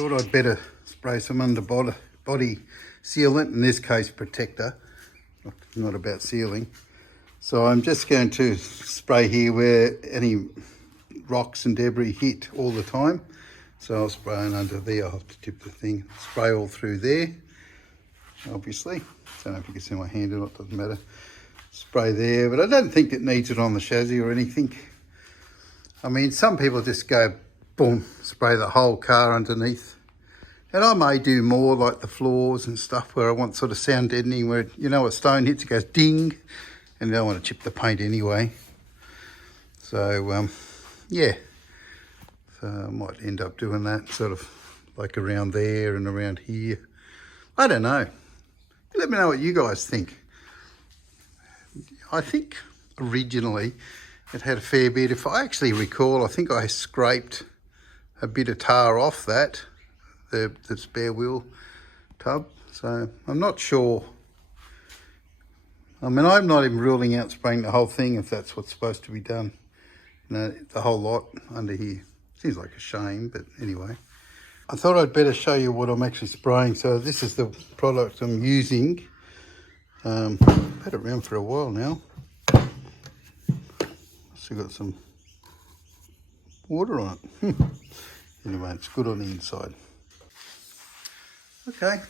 thought I'd better spray some underbody sealant, in this case protector, not about sealing. So I'm just going to spray here where any rocks and debris hit all the time. So I'll spray it under there. I'll have to tip the thing, spray all through there, obviously. Don't know if you can see my hand or not, doesn't matter. Spray there, but I don't think it needs it on the chassis or anything. I mean, some people just go, boom, spray the whole car underneath. And I may do more like the floors and stuff where I want sort of sound deadening, where, you know, a stone hits, it goes ding, and you don't want to chip the paint anyway. So, yeah. So I might end up doing that sort of like around there and around here. I don't know. Let me know what you guys think. I think originally it had a fair bit. If I actually recall, I think I scraped a bit of tar off that, the spare wheel tub. So I'm not sure. I mean, I'm not even ruling out spraying the whole thing if that's what's supposed to be done. You know, the whole lot under here. Seems like a shame, but anyway. I thought I'd better show you what I'm actually spraying. So this is the product I'm using. I've had it around for a while now. Still got some water on it. Anyway, it's good on the inside. Okay,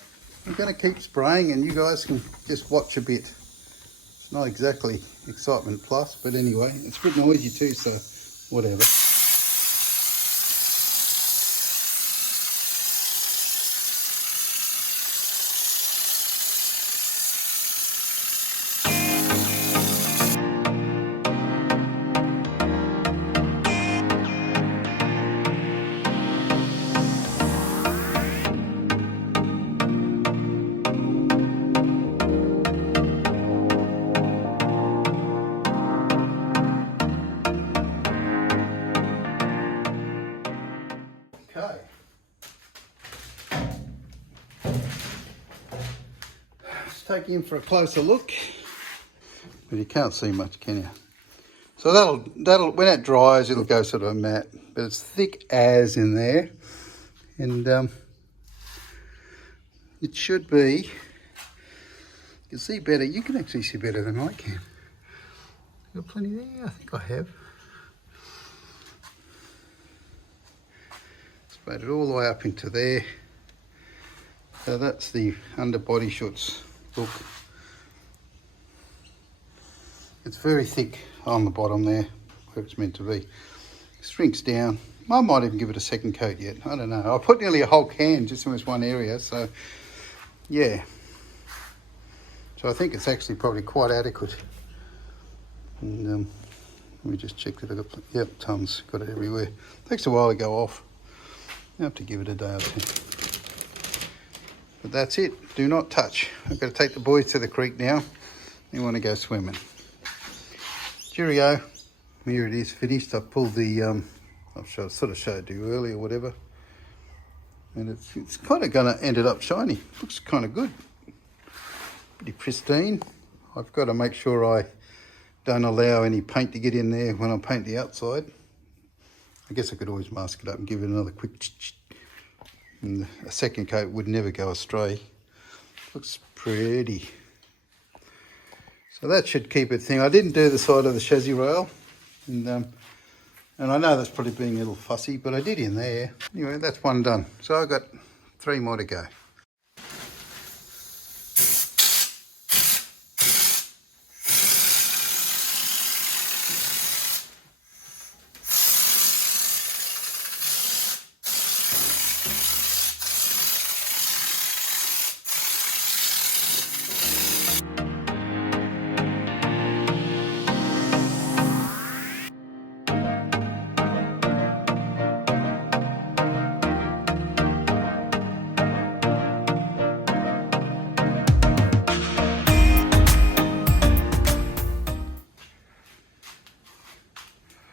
I'm going to keep spraying and you guys can just watch a bit. It's not exactly excitement plus, but anyway, it's a bit noisy too, so whatever. Take you in for a closer look, but you can't see much, can you? So that'll when it dries, it'll go sort of a matte, but it's thick as in there, and it should be. You can see better. You can actually see better than I can. Got plenty there. I think I have. Sprayed it all the way up into there. So that's the underbody schutz. Look, it's very thick on the bottom there, where it's meant to be. It shrinks down. I might even give it a second coat yet. I don't know. I put nearly a whole can just in this one area, so yeah. So I think it's actually probably quite adequate. And let me just check that I got. Yep, tons. Got it everywhere. Takes a while to go off. I have to give it a day or two. But that's it. Do not touch. I've got to take the boys to the creek now. They want to go swimming. Cheerio. Here it is finished. I pulled the, I've sort of showed you earlier, whatever. And it's kind of going to end up shiny. Looks kind of good. Pretty pristine. I've got to make sure I don't allow any paint to get in there when I paint the outside. I guess I could always mask it up and give it another quick and a second coat would never go astray. Looks pretty. So that should keep it thing. I didn't do the side of the chassis rail, and I know that's probably being a little fussy, but I did in there. Anyway, that's one done. So I've got 3 more to go.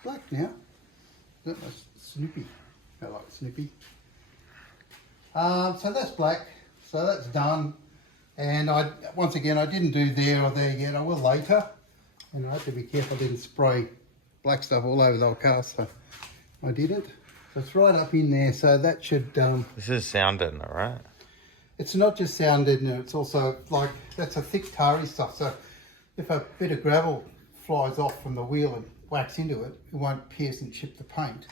Black now. That's Snoopy. I like Snoopy. So that's black. So that's done. And once again, I didn't do there or there yet. I will later. And I have to be careful I didn't spray black stuff all over the whole car. So I didn't. It's right up in there, so that should... This is sound deadener, right? It's not just sound deadener, it's also like, that's a thick tarry stuff, so if a bit of gravel flies off from the wheel and whacks into it, it won't pierce and chip the paint.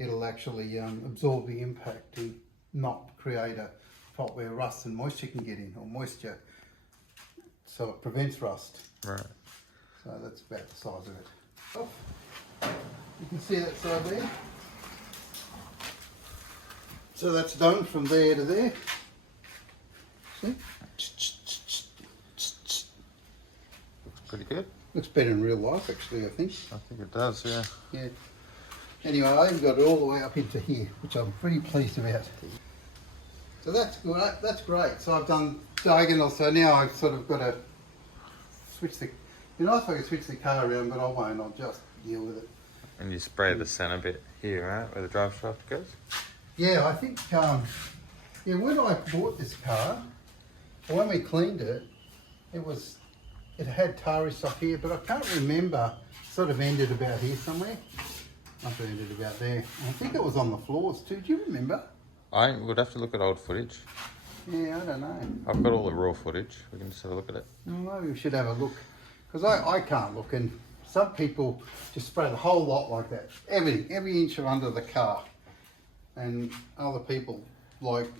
It'll actually absorb the impact and not create a fault where rust and moisture can get in, or moisture, so it prevents rust. Right. So that's about the size of it. Oh, you can see that side there. So that's done from there to there. See? Looks pretty good. Looks better in real life, actually, I think. I think it does, yeah. Yeah. Anyway, I even got it all the way up into here, which I'm pretty pleased about. So that's good. That's great. So I've done diagonal. So now I've sort of got to switch the... You know, if I could switch the car around, but I won't. I'll just deal with it. And you spray the centre bit here, right, where the drive shaft goes? Yeah, I think, yeah, when I bought this car, when we cleaned it, it had tarry stuff here, but I can't remember, sort of ended about here somewhere. Must have ended about there. I think it was on the floors too. Do you remember? I would have to look at old footage. Yeah, I don't know. I've got all the raw footage. We can just have a look at it. Well, maybe we should have a look. Because I can't look, and some people just spray the whole lot like that. Every inch of under the car. And other people like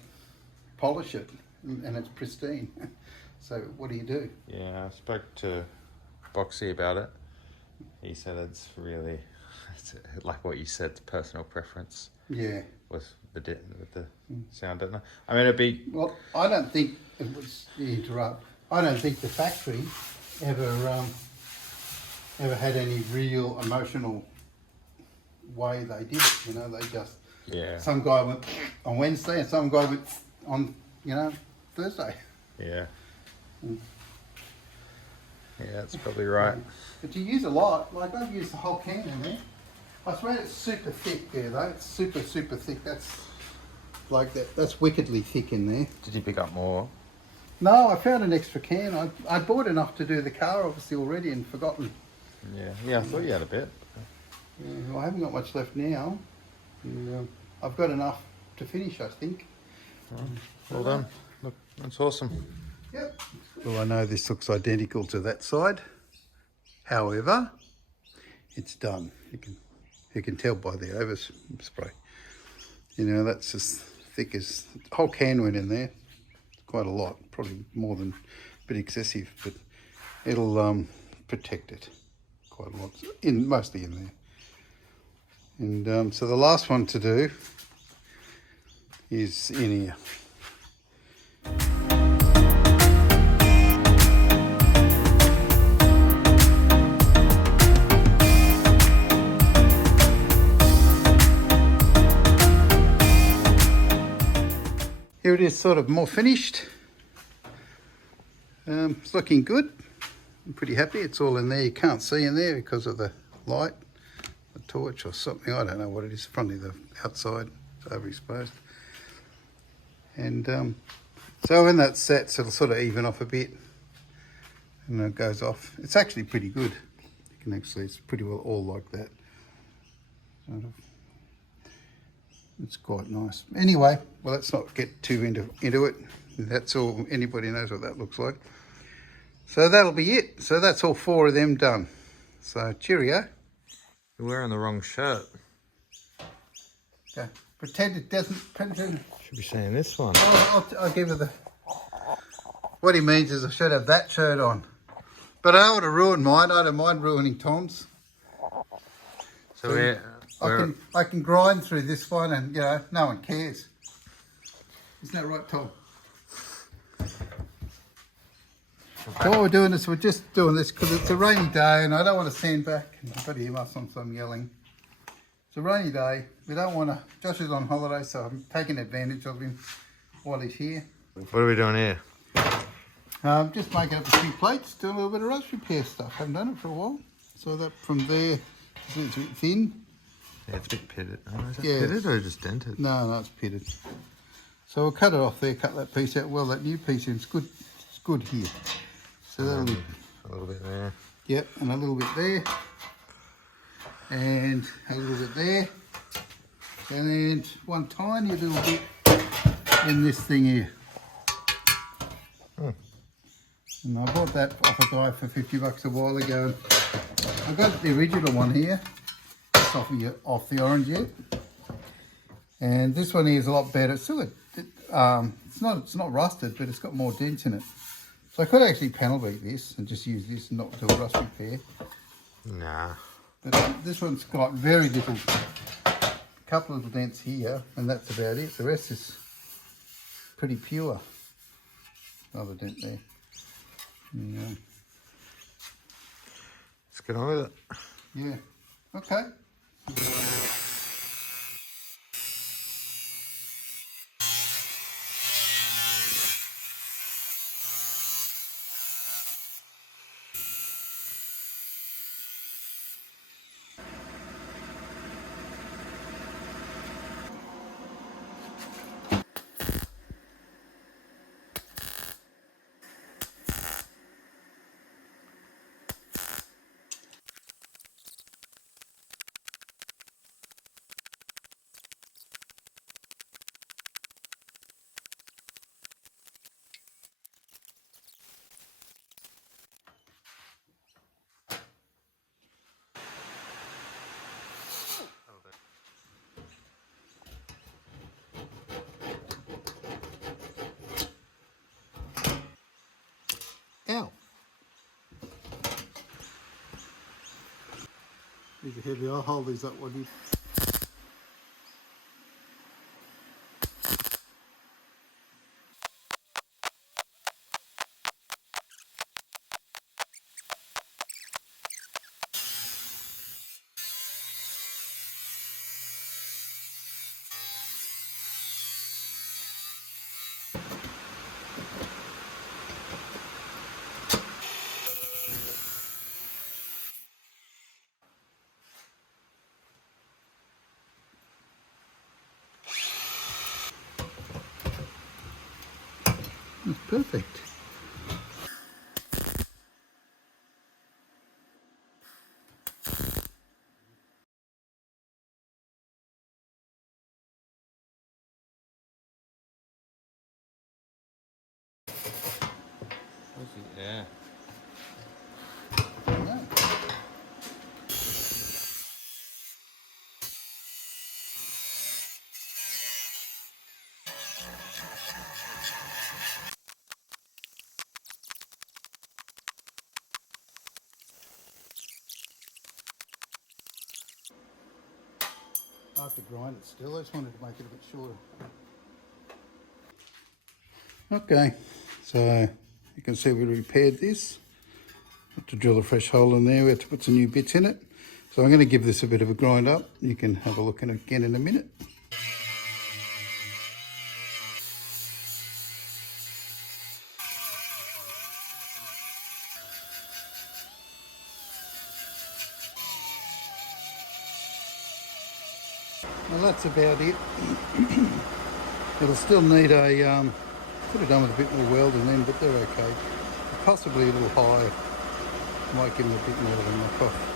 polish it and it's pristine. So what do you do? Yeah, I spoke to Boxy about it. He said it's really, it's like what you said, it's personal preference. Yeah. With the sound deadener. I mean, it'd be... Well, I don't think, it was, interrupt, I don't think the factory ever had any real emotional way they did it. You know, they just... Yeah. Some guy went on Wednesday and some guy went on, Thursday. Yeah. Yeah, that's probably right. But you use a lot. Like I've used the whole can in there. I swear it's super thick there though. It's super thick. That's like that. That's wickedly thick in there. Did you pick up more? No, I found an extra can. I bought enough to do the car obviously already and forgotten. Yeah, I thought you had a bit. Yeah, well, I haven't got much left now. And, I've got enough to finish, I think. Well done. Look, that's awesome. Yep. Well, I know this looks identical to that side. However, it's done. You can tell by the overspray. You know, that's as thick as the whole can went in there. Quite a lot, probably more than a bit excessive, but it'll protect it quite a lot. Mostly in there. And so the last one to do is in here. Here it is, sort of more finished. It's looking good. I'm pretty happy. It's all in there. You can't see in there because of the light. Torch or something, I don't know what it is, probably the outside, it's overexposed. And so when that sets, it'll sort of even off a bit and then it goes off. It's actually pretty good. You can actually, it's pretty well all like that. Sort of. It's quite nice. Anyway, well, let's not get too into it. That's all, anybody knows what that looks like. So that'll be it. So that's all 4 of them done. So cheerio. You're wearing the wrong shirt. Okay. Pretend it doesn't. Should be saying this one. I'll give her the... What he means is I should have that shirt on. But I don't want to ruin mine. I don't mind ruining Tom's. So I can grind through this one and, no one cares. Isn't that right, Tom? So what we're doing is we're just doing this because it's a rainy day and I don't want to stand back. I've got to hear my son, so I'm yelling. It's a rainy day. We don't want to... Josh is on holiday, so I'm taking advantage of him while he's here. What are we doing here? Just making up a few plates, doing a little bit of rust repair stuff. Haven't done it for a while. So that from there, it's a bit thin. Yeah, it's a bit pitted. Oh, is that Yeah. pitted or just dented? No, it's pitted. So we'll cut it off there, cut that piece out. Well, that new piece is good. It's good here. So that'll be... A little bit there. Yep, and a little bit there. And a little bit there. And then one tiny little bit in this thing here. And I bought that off a guy for 50 bucks a while ago. I got the original one here. It's off the orange yet. And this one here is a lot better. It's still it's not rusted, but it's got more dents in it. So I could actually panel beat this and just use this and not do a rust repair. Nah. But this one's got very little, couple of little dents here, and that's about it. The rest is pretty pure. Another dent there. Yeah. Let's get on with it. Yeah. Okay. Ow. These are heavy. I'll hold these up one here. That's perfect. Yeah. Yeah. I have to grind it still. I just wanted to make it a bit shorter. Okay, so you can see we repaired this. Had to drill a fresh hole in there. We had to put some new bits in it. So I'm going to give this a bit of a grind up. You can have a look at it again in a minute. Well, that's about it. It'll still need a, could have done with a bit more welding then, but they're okay. Possibly a little higher. Might give them a bit more of a knock off.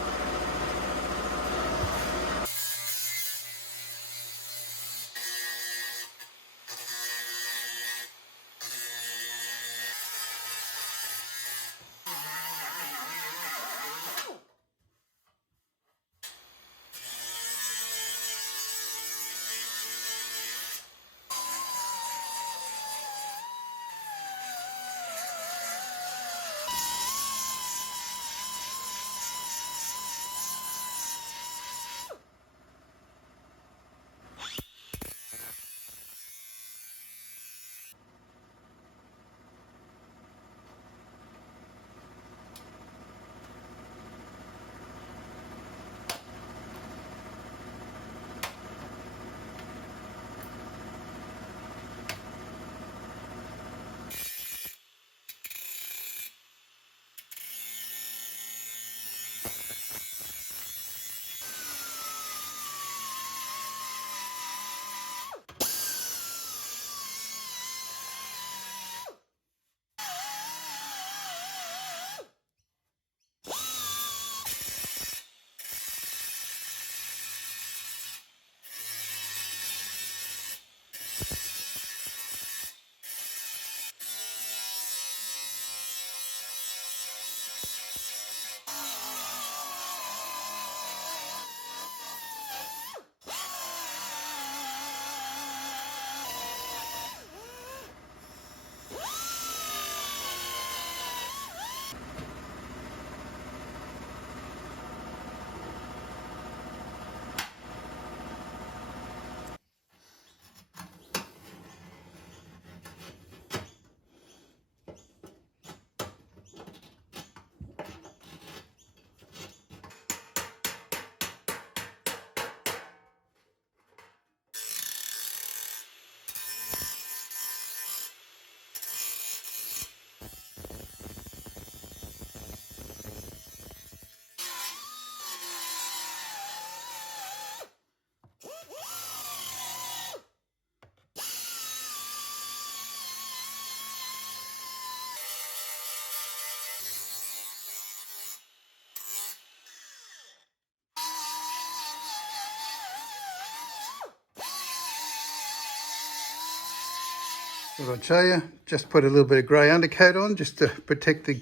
Thought I'd show you. Just put a little bit of grey undercoat on just to protect the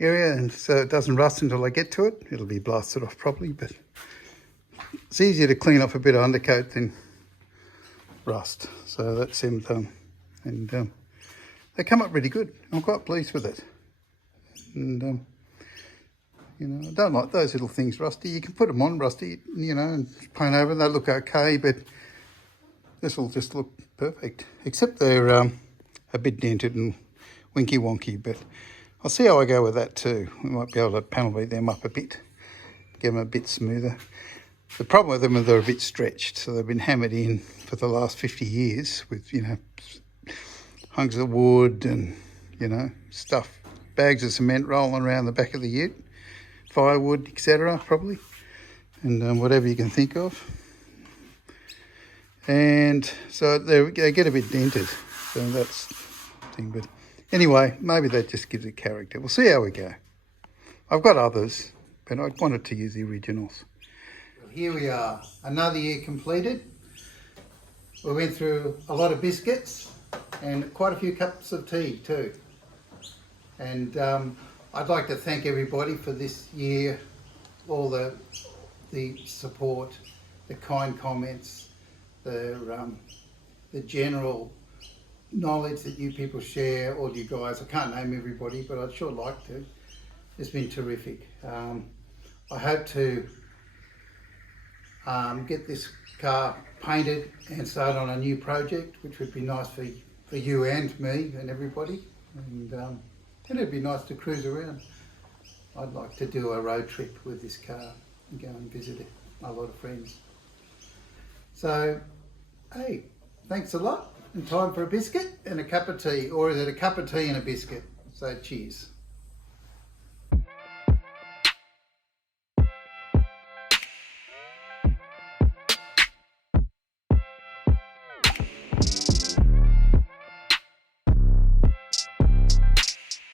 area and so it doesn't rust until I get to it. It'll be blasted off properly, but it's easier to clean off a bit of undercoat than rust. So that's them done. And they come up really good. I'm quite pleased with it. And you know, I don't like those little things rusty. You can put them on rusty, you know, and paint over. They look okay, but this will just look perfect. Except they're a bit dented and winky wonky, but I'll see how I go with that too. We might be able to panel beat them up a bit, get them a bit smoother. The problem with them is they're a bit stretched, so they've been hammered in for the last 50 years with, you know, hunks of wood and, you know, stuff, bags of cement rolling around the back of the ute, firewood, etc. probably, and whatever you can think of. And so they get a bit dented, so that's the thing. But anyway, maybe that just gives it character. We'll see how we go. I've got others, but I wanted to use the originals. Well, here we are, another year completed. We went through a lot of biscuits and quite a few cups of tea too. And I'd like to thank everybody for this year, all the support, the kind comments, the general knowledge that you people share, all you guys. I can't name everybody, but I'd sure like to. It's been terrific. I hope to get this car painted and start on a new project, which would be nice for you and me and everybody. And it'd be nice to cruise around. I'd like to do a road trip with this car and go and visit a lot of friends. So, hey, thanks a lot. And time for a biscuit and a cup of tea. Or is it a cup of tea and a biscuit? So cheers.